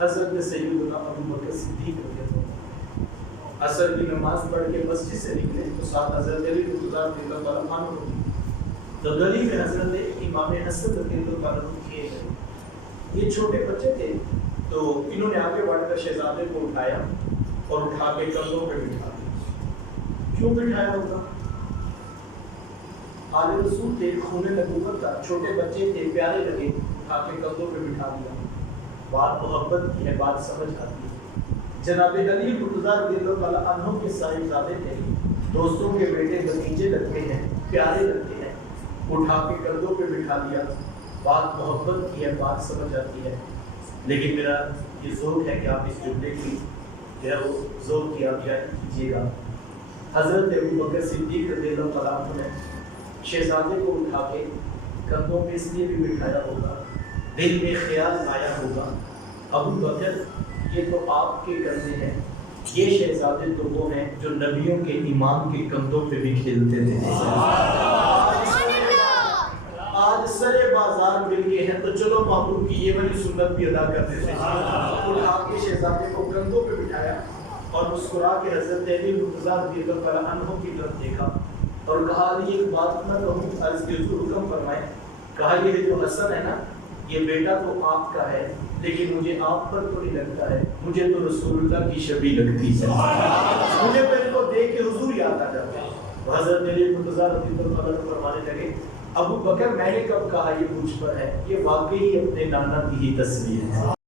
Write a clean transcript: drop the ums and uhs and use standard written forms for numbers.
حضرت سیدنا ابو بکر صدیق رضی اللہ عنہ عصر کی نماز پڑھ کے مسجد سے نکلے تو ساتھ حضرت علی رضی اللہ تعالیٰ عنہ ہوتی تو گلی میں حضرت امام حسن رضی اللہ تعالیٰ عنہ کھیل رہے. یہ چھوٹے بچے تھے تو انہوں نے آگے بڑھ کر شہزادے کو اٹھایا اور اٹھا کے کندھوں پہ بٹھا دیا. کیوں بٹھایا ہوگا؟ آل رسول تھے، خون نبوت تھا، چھوٹے بچے تھے، پیارے لگے، اٹھا کے کندھوں پہ بٹھا دیا. بات محبت کی ہے، بات سمجھ آتی ہے. جناب علی رضی اللہ تعالیٰ عنہ کے صاحبزادے تھے، دوستوں کے بیٹے بھتیجے لگتے ہیں، پیارے لگتے ہیں، اٹھا کے کندھوں پہ بٹھا دیا. بات محبت کی ہے، بات سمجھ آتی ہے. لیکن میرا یہ ذوق ہے کہ آپ اس جملے کی جو ہے وہ ذوق کی آپ یاد کیجیے گا. حضرت ابو بکر صدیق رضی اللہ تعالیٰ عنہ نے شہزادے کو اٹھا کے کندھوں پہ اس لیے بھی بٹھایا ہوگا، دل میں خیال آیا ہوگا ابو بکر یہ تو آپ کے کندھے ہیں، یہ شہزادے تو وہ ہیں جو نبیوں کے امام کے کندھوں پہ بھی کھیلتے تھے. آج سرے بازار مل گئے ہیں تو چلو محبوب کی یہ والی سنت بھی ادا کر دیتے ہیں. اٹھا کے شہزادے کو کندھوں پہ بٹھایا اور مسکرا کے حضرت علی رضی اللہ تعالیٰ عنہ کی طرف دیکھا اور کہا علی ایک بات نہ کہوں، عرض کے حکم فرمائے. کہا یہ جو حسن ہے نا یہ بیٹا تو آپ کا ہے لیکن مجھے آپ پر تو نہیں لگتا ہے، مجھے تو رسول اللہ کی شبیہ لگتی ہے، مجھے تو ان کو دیکھ کے حضور یاد آ جاتا ہے. حضرت علی رضی اللہ عنہ فرمانے لگے ابو بکر میں نے کب کہا یہ مجھ پر ہے، یہ واقعی اپنے نانا کی ہی تصویر ہے.